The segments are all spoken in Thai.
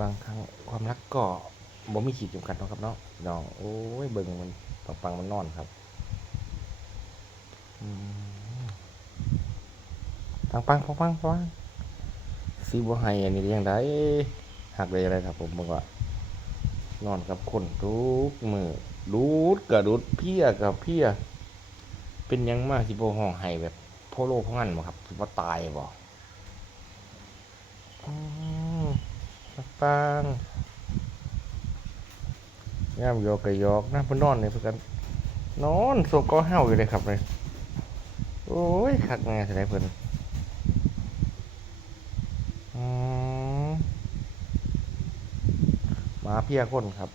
บางครั้งความรักก็บ่มีขีดจำกัดเนาะครับเนาะน้องโอ้ยเบิ่งมันปังปังๆมันนอนครับปังปังปังปังปังสีบัวไฮอันนี้ยังไงหักเลยอะไรครับ ผมบอกว่านอนกับคนทุกมือดูดกระดูดเพี้ยกับเพี้ยเป็นยังมากสิบห้องไห้แบบโพโลพ่องันบ่ครับว่าตายบ่อืม ปังย่ามโยกกะยอกนะพ่นอนเนี่ยเพิ่นกันนอนโซก็เห่าอยู่เลยครับเลยโอ้ยคักแง่สิได้เพิ่อืมหมาเพียคนครับ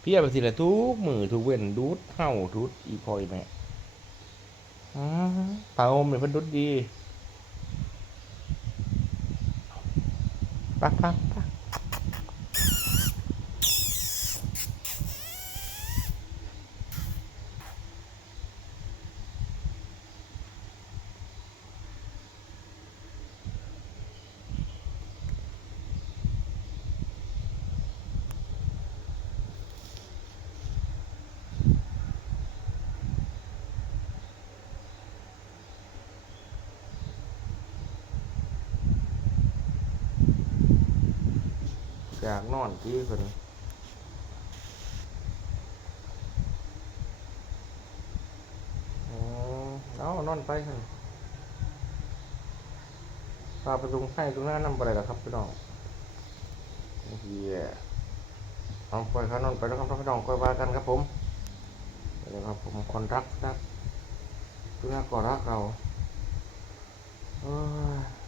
เพียไปสิละทุกมือทุกเว้นดูดเห่าดูดอีพอยแม่อืมปลาอมเนี่ยเพิ่นดูดดี ปัก อยากนอนที่เพิ่นเอานอนไปเพิ่นพาไปตรงให้ตรงหน้านำบ่ได้หรอครับพี่น้องเฮียเอาปล่อยเขานอนไปแล้วครับพี่น้องคอยว่ากันครับผมเดี๋ยวครับผมคนรักนะตัวหน้ก่อรักเราเอ้ย